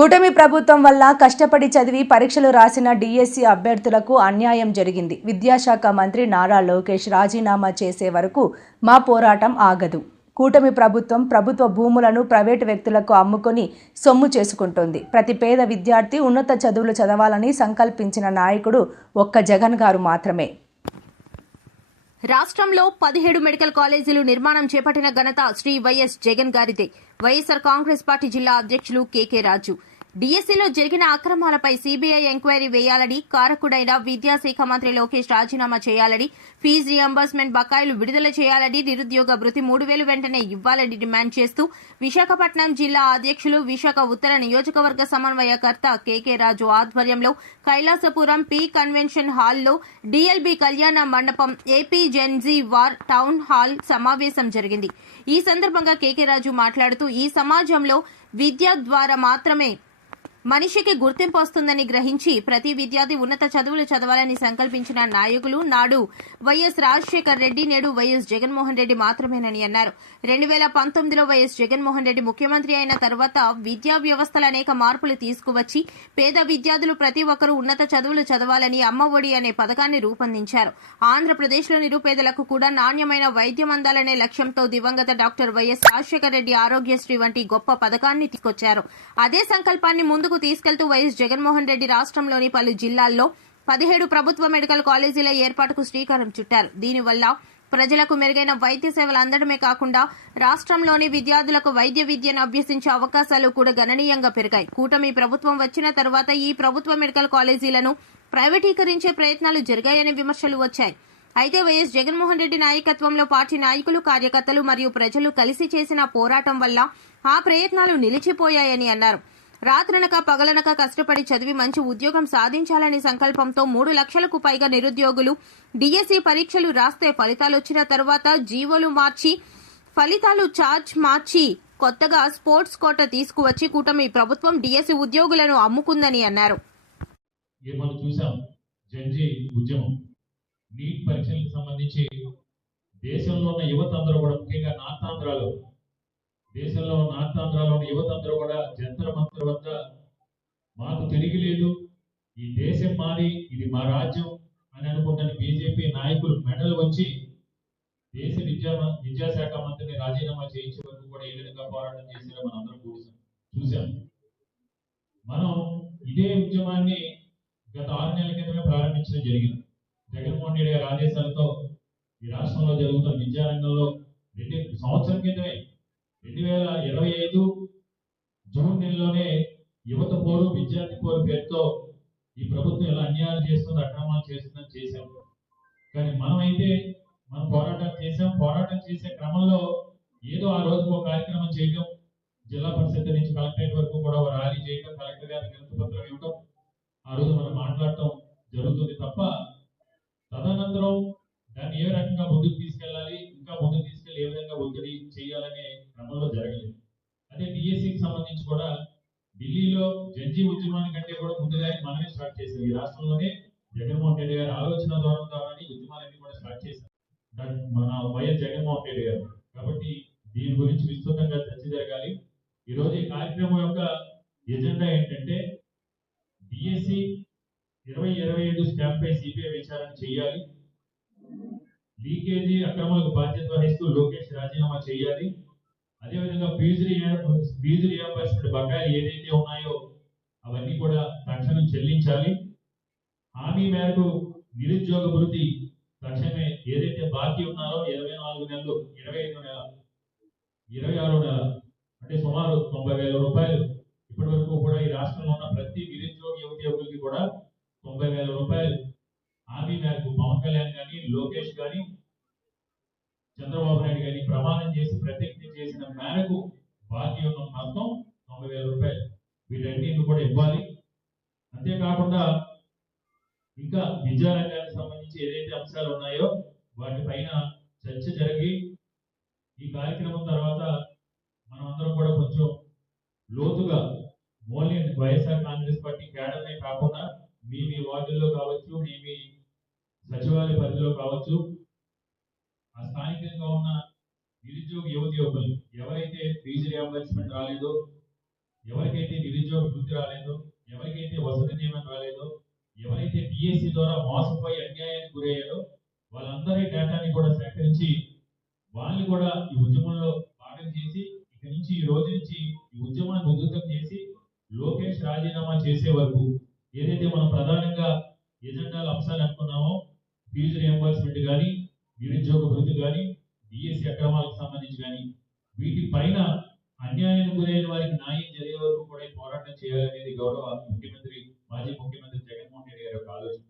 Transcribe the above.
కూటమి ప్రభుత్వం వల్ల కష్టపడి చదివి పరీక్షలు రాసిన డిఎస్సి అభ్యర్థులకు అన్యాయం జరిగింది. విద్యాశాఖ మంత్రి నారా లోకేష్ రాజీనామా చేసే వరకు మా పోరాటం ఆగదు. కూటమి ప్రభుత్వం ప్రభుత్వ భూములను ప్రైవేటు వ్యక్తులకు అమ్ముకొని సొమ్ము చేసుకుంటోంది. ప్రతి పేద విద్యార్థి ఉన్నత చదువులు చదవాలని సంకల్పించిన నాయకుడు ఒక్క జగన్ గారు మాత్రమే. రాష్ట్రంలో 17 మెడికల్ కాలేజీలు నిర్మాణం చేపట్టిన ఘనత శ్రీ వైఎస్ జగన్ గారిదే. వైఎస్ఆర్ కాంగ్రెస్ పార్టీ జిల్లా అధ్యక్షులు కేకే రాజు డిఎస్సీలో జరిగిన అక్రమాలపై సీబీఐ ఎంక్వైరీ వేయాలని, కారకుడైన విద్యాశాఖ మంత్రి లోకేష్ రాజీనామా చేయాలని, ఫీజు రియంబర్స్మెంట్ బకాయిలు విడుదల చేయాలని, నిరుద్యోగ భృతి 3,000 వెంటనే ఇవ్వాలని డిమాండ్ చేస్తూ విశాఖపట్నం జిల్లా అధ్యక్షులు, విశాఖ ఉత్తర నియోజకవర్గ సమన్వయకర్త కేకే రాజు ఆధ్వర్యంలో కైలాసపురం పి కన్వెన్షన్ హాల్లో డిఎల్బి కళ్యాణ మండపం AP Gen Z war town hall సమావేశం జరిగింది. ఈ సందర్భంగా కేకే రాజు మాట్లాడుతూ ఈ సమాజంలో విద్య ద్వారా మాత్రమే మనిషికి గుర్తింపు వస్తుందని గ్రహించి ప్రతి విద్యార్థి ఉన్నత చదువులు చదవాలని సంకల్పించిన నాయకులు నాడు వైఎస్ రాజశేఖర్ రెడ్డి, నేడు వైఎస్ జగన్మోహన్ రెడ్డి మాత్రమేనని అన్నారు. 2019లో వైఎస్ జగన్మోహన్ రెడ్డి ముఖ్యమంత్రి అయిన తర్వాత విద్యా వ్యవస్థలో అనేక మార్పులు తీసుకువచ్చి పేద విద్యార్థులు ప్రతి ఒక్కరూ ఉన్నత చదువులు చదవాలని అమ్మఒడి అనే పథకాన్ని రూపొందించారు. ఆంధ్రప్రదేశ్లో నిరుపేదలకు కూడా నాణ్యమైన వైద్యం అందాలనే లక్ష్యంతో దివంగత డాక్టర్ వైఎస్ రాజశేఖర్ రెడ్డి ఆరోగ్యశ్రీ వంటి గొప్ప పథకాన్ని తీసుకొచ్చారు. అదే సంకల్పాన్ని ముందుకు తీసుకెళ్తూ వైఎస్ జగన్మోహన్ రెడ్డి రాష్ట్రంలోని పలు జిల్లాల్లో 17 ప్రభుత్వ మెడికల్ కాలేజీల ఏర్పాటుకు శ్రీకారం చుట్టారు. దీనివల్ల ప్రజలకు మెరుగైన వైద్య సేవలు అందడమే కాకుండా రాష్ట్రంలోని విద్యార్థులకు వైద్య విద్యను అభ్యసించే అవకాశాలు కూడా గణనీయంగా పెరిగాయి. కూటమి ప్రభుత్వం వచ్చిన తర్వాత ఈ ప్రభుత్వ మెడికల్ కాలేజీలను ప్రైవేటీకరించే ప్రయత్నాలు జరిగాయనే విమర్శలు వచ్చాయి. అయితే వైఎస్ జగన్మోహన్ రెడ్డి నాయకత్వంలో పార్టీ నాయకులు, కార్యకర్తలు మరియు ప్రజలు కలిసి చేసిన పోరాటం వల్ల ఆ ప్రయత్నాలు నిలిచిపోయాయని అన్నారు. రాత్రనక పగలనక కష్టపడి చదివి మంచి ఉద్యోగం సాధించాలని సంకల్పంతో 3 లక్షలకు పైగా నిరుద్యోగులు డిఎస్సి పరీక్షలు రాస్తే ఫలితాలు వచ్చిన తర్వాత జీవోలు మార్చి ఫలితాలు ఛార్జ్ మార్చి కొత్తగా స్పోర్ట్స్ కోట తీసుకువచ్చి కూటమి ప్రభుత్వం డిఎస్సి ఉద్యోగులను అమ్ముకుందని అన్నారు. నీట్ పరీక్షలకు సంబంధించి దేశంలో ఉన్న యువత అందరూ కూడా, ముఖ్యంగా దేశంలో నార్తాంధ్రలోని యువత అందరూ కూడా జంతర్ మంతర్ వద్ద మాకు తిరిగి లేదు, ఈ దేశం మాది, ఇది మా రాజ్యం అని అనుకుంటున్న బీజేపీ నాయకులు మెడలు వచ్చి దేశ విద్యాశాఖ మంత్రిని రాజీనామా చేయించే వరకు కూడా ఏ విధంగా పోరాటం చేశారో మనం అందరం చూసాం. మనం ఇదే ఉద్యమాన్ని గత 6 నెలల క్రితమే ప్రారంభించడం జరిగింది. జగన్మోహన్ రెడ్డి గారి ఆదేశాలతో ఈ రాష్ట్రంలో జరుగుతున్న విద్యారంగంలో 2 సంవత్సరం క్రితమే 2025 జూన్ నెలలోనే యువత పోరు, విద్యార్థి పోరు పేరుతో ఈ ప్రభుత్వం ఎలా అన్యాయాలు చేస్తుంది, అక్రమాలు చేస్తుందని చేశాం. కానీ మనం పోరాటం చేసే క్రమంలో ఏదో ఆ రోజు ఒక కార్యక్రమం చేయడం, జిల్లా పరిషత్ నుంచి కలెక్టరేట్ వరకు కూడా ఒక ర్యాలీ చేయడం, కలెక్టర్ గారికి వినతి పత్రం ఇవ్వడం, ఆ రోజు మనం మాట్లాడటం జరుగుతుంది తప్ప తదనంతరం దాన్ని ఏ రకంగా ముందుకు తీసుకెళ్ళాలి, ఇంకా ముందుకు తీసుకెళ్లి ఏ విధంగా ఒత్తిడి చేయాలనే క్రమంలో జరగలేదు. అదే డిఎస్సికి సంబంధించి కూడా ఢిల్లీలో జడ్జి ఉద్యమాన్ని కంటే కూడా ముందుగానే మనమే స్టార్ట్ చేసాం. ఈ రాష్ట్రంలోనే జగన్మోహన్ రెడ్డి గారి ఆలోచన ద్వారానే ఉద్యమాలన్నీ కూడా స్టార్ట్ చేశాం మన వైఎస్ జగన్మోహన్ రెడ్డి గారు. కాబట్టి దీని గురించి విస్తృతంగా చర్చ జరగాలి. ఈ రోజు ఈ కార్యక్రమం యొక్క ఎజెండా ఏంటంటే డిఎస్సి 2025 స్టాంప్ పై సిబిఐ విచారణ చేయాలి, లీకేజీ అక్రమాలకు బాధ్యత వహిస్తూ లోకేష్ రాజీనామా చేయాలి, అదేవిధంగా ఫీజు రియంబర్స్మెంట్ బకాయిలు ఏదైతే ఉన్నాయో అవన్నీ కూడా తక్షణం చెల్లించాలి, హామీ మేరకు నిరుద్యోగ భృతి తక్షణమే ఏదైతే బాకీ ఉన్నారో 24 నెలలు, 25 నెల, 26 నెల అంటే సుమారు 90,000 రూపాయలు ఇప్పటి వరకు కూడా ఈ రాష్ట్రంలో ఉన్న ప్రతి నిరుద్యోగ యువకులకి కూడా 90,000 రూపాయలు హామీ మేరకు పవన్ కళ్యాణ్ గాని, లోకేష్ గాని, చంద్రబాబు నాయుడు గాని ప్రమాణం చేసి ప్రతిజ్ఞ చేసిన మేరకు బాకీ ఉన్న మొత్తం 90,000 రూపాయలు వీటన్నిటిని కూడా ఇవ్వాలి. అంతేకాకుండా ఇంకా విద్యారంగానికి సంబంధించి ఏదైతే అంశాలు ఉన్నాయో వాటిపైన చర్చ జరిగి ఈ కార్యక్రమం తర్వాత మనం అందరం కూడా కొంచెం లోతుగా ఓన్లీ వైఎస్ఆర్ కాంగ్రెస్ పార్టీ క్యాడర్నే కాకుండా మీ వార్డుల్లో కావచ్చు, మీ సచివాలయ పరిధిలో కావచ్చు, ఆ స్థానికంగా ఉన్న నిరుద్యోగ యువకులు ఎవరైతే ఫీజు రియంబర్స్మెంట్ రాలేదో, ఎవరికైతే నిరుద్యోగ వృత్తి రాలేదో, ఎవరికైతే వసతి నియమం రాలేదో, ఎవరైతే డిఎస్సి ద్వారా మోసపోయి అన్యాయానికి గురయ్యారో వాళ్ళందరి డేటాని కూడా సేకరించి వాళ్ళని కూడా ఈ ఉద్యమంలో భాగం చేసి ఇక నుంచి ఈ రోజు నుంచి ఈ ఉద్యమాన్ని ఉధృతం చేసి లోకేష్ రాజీనామా చేసే వరకు ఏదైతే మనం ప్రధానంగా ఎజెండాల అంశాలు అనుకున్నామో ఫీజు రియంబర్స్మెంట్ కానీ, నిరుద్యోగ వృత్తి కానీ, డిఎస్సి అక్రమాలకు సంబంధించి కానీ వీటి పైన అన్యాయానికి గురైన వారికి న్యాయం జరిగే వరకు కూడా ఈ పోరాటం చేయాలనేది గౌరవ ముఖ్యమంత్రి, మాజీ ముఖ్యమంత్రి జగన్మోహన్ రెడ్డి గారి యొక్క ఆలోచన.